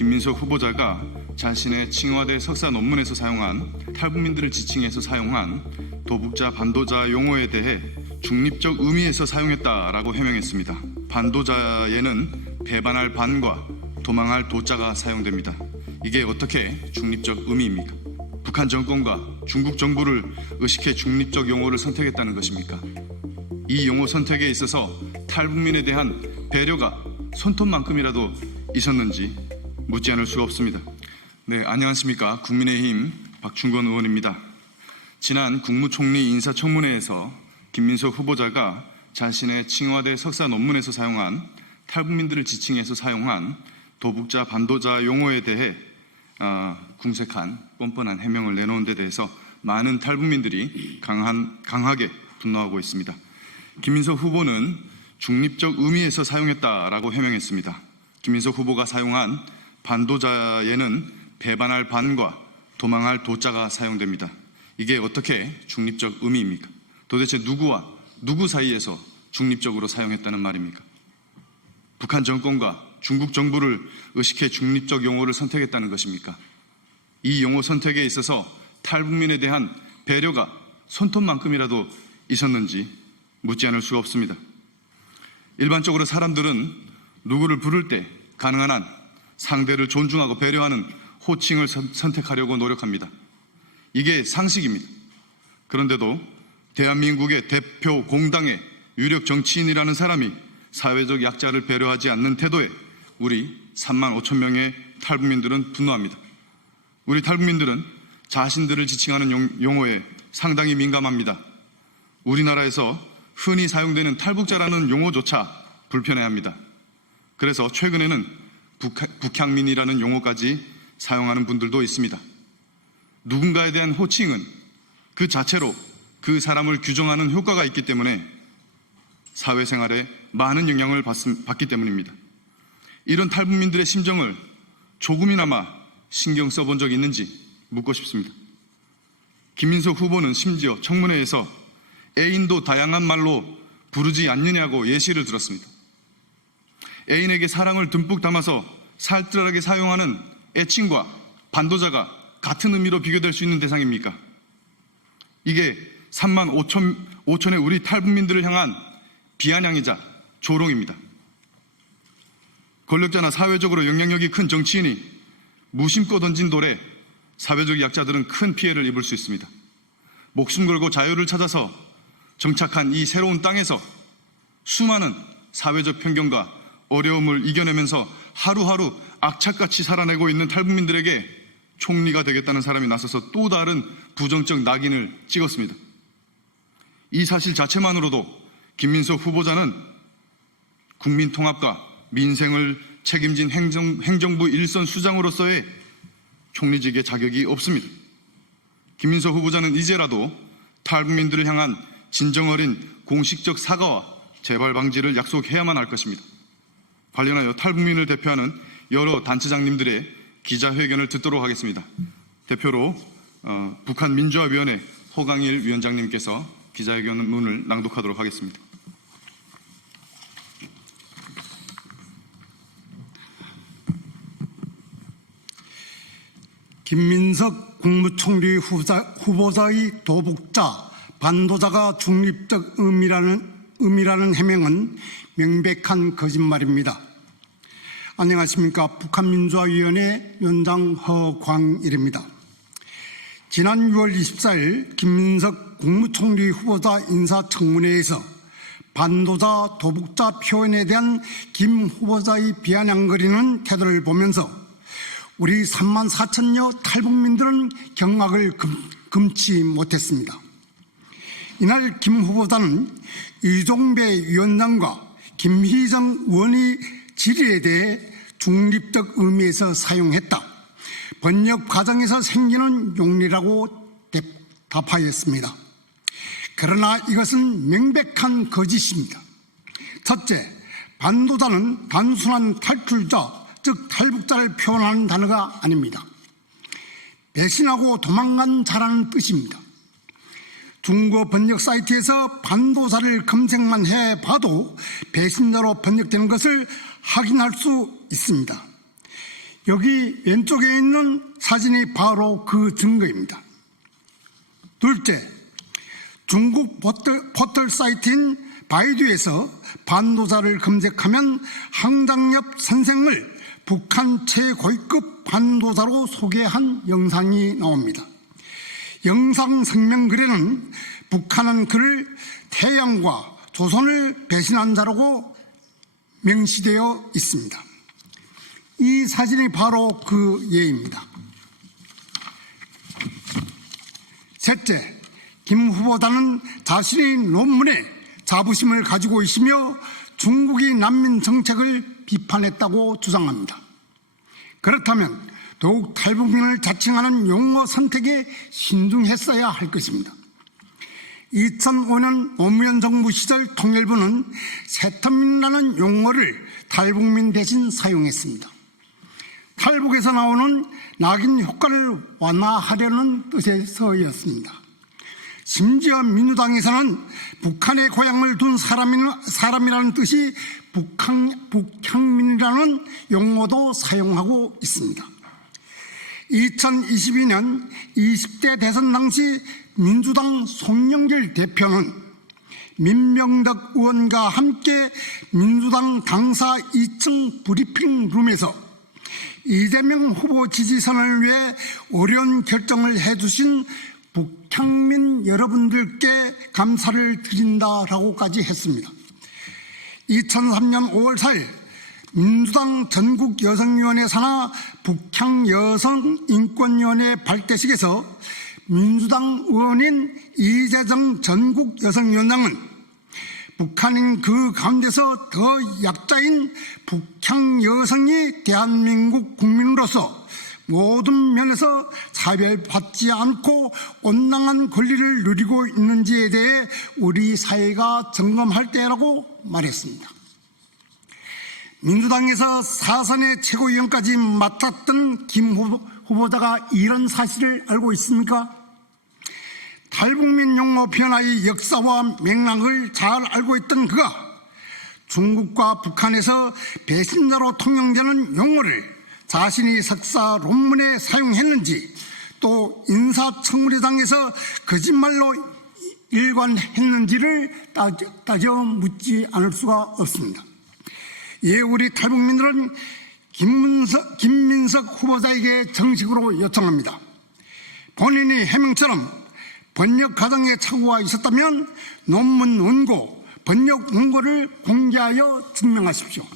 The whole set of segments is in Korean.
김민석 후보자가 자신의 칭화대 석사 논문에서 사용한 탈북민들을 지칭해서 사용한 도북자, 반도자 용어에 대해 중립적 의미에서 사용했다라고 해명했습니다. 반도자에는 배반할 반과 도망할 도자가 사용됩니다. 이게 어떻게 중립적 의미입니까? 북한 정권과 중국 정부를 의식해 중립적 용어를 선택했다는 것입니까? 이 용어 선택에 있어서 탈북민에 대한 배려가 손톱만큼이라도 있었는지 묻지 않을 수가 없습니다. 네, 안녕하십니까. 국민의힘 박충건 의원입니다. 지난 국무총리 인사청문회에서 김민석 후보자가 자신의 칭화대 석사 논문에서 사용한 탈북민들을 지칭해서 사용한 도북자, 반도자 용어에 대해 궁색한 뻔뻔한 해명을 내놓은 데 대해서 많은 탈북민들이 강하게 분노하고 있습니다. 김민석 후보는 중립적 의미에서 사용했다라고 해명했습니다. 김민석 후보가 사용한 반도자에는 배반할 반과 도망할 도자가 사용됩니다. 이게 어떻게 중립적 의미입니까? 도대체 누구와 누구 사이에서 중립적으로 사용했다는 말입니까? 북한 정권과 중국 정부를 의식해 중립적 용어를 선택했다는 것입니까? 이 용어 선택에 있어서 탈북민에 대한 배려가 손톱만큼이라도 있었는지 묻지 않을 수가 없습니다. 일반적으로 사람들은 누구를 부를 때 가능한 한 상대를 존중하고 배려하는 호칭을 선택하려고 노력합니다. 이게 상식입니다. 그런데도 대한민국의 대표 공당의 유력 정치인이라는 사람이 사회적 약자를 배려하지 않는 태도에 우리 3만 5천 명의 탈북민들은 분노합니다. 우리 탈북민들은 자신들을 지칭하는 용어에 상당히 민감합니다. 우리나라에서 흔히 사용되는 탈북자라는 용어조차 불편해합니다. 그래서 최근에는 북향민이라는 용어까지 사용하는 분들도 있습니다. 누군가에 대한 호칭은 그 자체로 그 사람을 규정하는 효과가 있기 때문에 사회생활에 많은 영향을 받기 때문입니다. 이런 탈북민들의 심정을 조금이나마 신경 써본 적이 있는지 묻고 싶습니다. 김민석 후보는 심지어 청문회에서 애인도 다양한 말로 부르지 않느냐고 예시를 들었습니다. 애인에게 사랑을 듬뿍 담아서 살뜰하게 사용하는 애칭과 반도자가 같은 의미로 비교될 수 있는 대상입니까? 이게 3만 5천의 우리 탈북민들을 향한 비아냥이자 조롱입니다. 권력자나 사회적으로 영향력이 큰 정치인이 무심코 던진 돌에 사회적 약자들은 큰 피해를 입을 수 있습니다. 목숨 걸고 자유를 찾아서 정착한 이 새로운 땅에서 수많은 사회적 편견과 어려움을 이겨내면서 하루하루 악착같이 살아내고 있는 탈북민들에게 총리가 되겠다는 사람이 나서서 또 다른 부정적 낙인을 찍었습니다. 이 사실 자체만으로도 김민석 후보자는 국민 통합과 민생을 책임진 행정부 일선 수장으로서의 총리직의 자격이 없습니다. 김민석 후보자는 이제라도 탈북민들을 향한 진정 어린 공식적 사과와 재발 방지를 약속해야만 할 것입니다. 관련하여 탈북민을 대표하는 여러 단체장님들의 기자회견을 듣도록 하겠습니다. 대표로 북한민주화위원회 호강일 위원장님께서 기자회견문을 낭독하도록 하겠습니다. 김민석 국무총리 후보자의 도북자, 반도자가 중립적 의미라는 해명은 명백한 거짓말입니다. 안녕하십니까. 북한민주화위원회 위원장 허광일입니다. 지난 6월 24일 김민석 국무총리 후보자 인사청문회에서 반도자, 도북자 표현에 대한 김 후보자의 비아냥거리는 태도를 보면서 우리 3만 4천여 탈북민들은 경악을 금치 못했습니다. 이날 김 후보자는 이종배 위원장과 김희정 의원의 질의에 대해 중립적 의미에서 사용했다. 번역 과정에서 생기는 용리라고 답하였습니다. 그러나 이것은 명백한 거짓입니다. 첫째, 반도자는 단순한 탈출자, 즉 탈북자를 표현하는 단어가 아닙니다. 배신하고 도망간 자라는 뜻입니다. 중국어 번역 사이트에서 반도자를 검색만 해봐도 배신자로 번역되는 것을 확인할 수 있습니다. 여기 왼쪽에 있는 사진이 바로 그 증거입니다. 둘째, 중국 포털 사이트인 바이두에서 반도자를 검색하면 황장엽 선생을 북한 최고위급 반도자로 소개한 영상이 나옵니다. 영상 성명글에는 북한은 그를 태양과 조선을 배신한 자라고 명시되어 있습니다. 이 사진이 바로 그 예입니다. 셋째, 김 후보자는 자신의 논문에 자부심을 가지고 있으며 중국이 난민 정책을 비판했다고 주장합니다. 그렇다면 더욱 탈북민을 자칭하는 용어 선택에 신중했어야 할 것입니다. 2005년 노무현 정부 시절 통일부는 세터민이라는 용어를 탈북민 대신 사용했습니다. 탈북에서 나오는 낙인 효과를 완화하려는 뜻에서였습니다. 심지어 민주당에서는 북한에 고향을 둔 사람이라는 뜻이 북향민이라는 용어도 사용하고 있습니다. 2022년 20대 대선 당시 민주당 송영길 대표는 민명덕 의원과 함께 민주당 당사 2층 브리핑룸에서 이재명 후보 지지선을 위해 어려운 결정을 해주신 북향민 여러분들께 감사를 드린다라고까지 했습니다. 2003년 5월 4일 민주당 전국여성위원회 산하 북향여성인권위원회 발대식에서 민주당 의원인 이재정 전국여성위원장은 북한인 그 가운데서 더 약자인 북향여성이 대한민국 국민으로서 모든 면에서 차별받지 않고 온당한 권리를 누리고 있는지에 대해 우리 사회가 점검할 때라고 말했습니다. 민주당에서 사선의 최고위원까지 맡았던 김 후보자가 이런 사실을 알고 있습니까? 탈북민 용어 변화의 역사와 맥락을 잘 알고 있던 그가 중국과 북한에서 배신자로 통용되는 용어를 자신이 석사 논문에 사용했는지 또 인사청문회장에서 거짓말로 일관했는지를 따져 묻지 않을 수가 없습니다. 예, 우리 탈북민들은 김민석 후보자에게 정식으로 요청합니다. 본인이 해명처럼 번역 과정에 착오가 있었다면 논문 원고, 번역 원고를 공개하여 증명하십시오.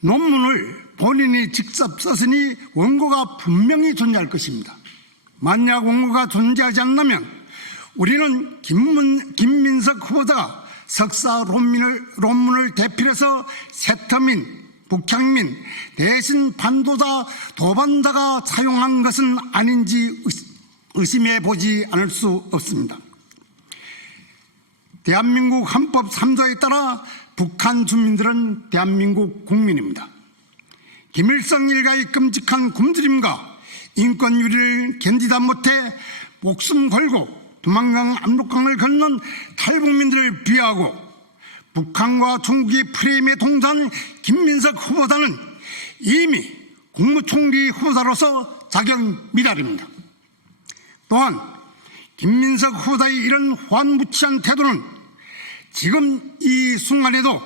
논문을 본인이 직접 썼으니 원고가 분명히 존재할 것입니다. 만약 원고가 존재하지 않는다면 우리는 김민석 후보자가 석사 논문을 대필해서 세터민, 북향민, 대신 반도자, 도반자가 사용한 것은 아닌지 의심해 보지 않을 수 없습니다. 대한민국 헌법 3조에 따라 북한 주민들은 대한민국 국민입니다. 김일성 일가의 끔찍한 굶주림과 인권 유리를 견디다 못해 목숨 걸고 두만강 압록강을 건넌 탈북민들을 비하하고 북한과 중국이 프레임에 동조한 김민석 후보자는 이미 국무총리 후보자로서 자격 미달입니다. 또한 김민석 후보자의 이런 환무치한 태도는 지금 이 순간에도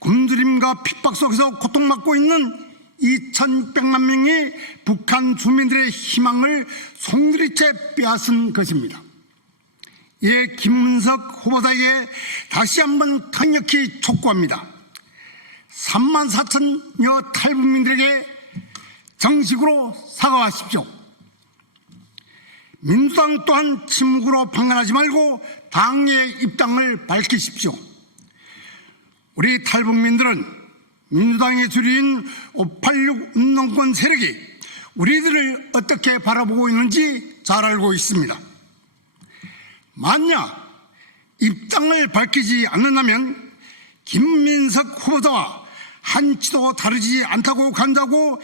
굶주림과 핍박 속에서 고통받고 있는 2,600만 명의 북한 주민들의 희망을 송두리째 빼앗은 것입니다. 예, 김문석 후보자에게 다시 한번 강력히 촉구합니다. 34,000여 탈북민들에게 정식으로 사과하십시오. 민주당 또한 침묵으로 방관하지 말고 당의 입장을 밝히십시오. 우리 탈북민들은 민주당의 주류인 586 운동권 세력이 우리들을 어떻게 바라보고 있는지 잘 알고 있습니다. 만약 입장을 밝히지 않는다면 김민석 후보자와 한치도 다르지 않다고 간다고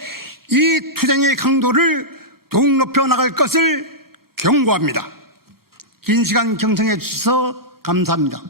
이 투쟁의 강도를 더욱 높여 나갈 것을 경고합니다. 긴 시간 경청해 주셔서 감사합니다.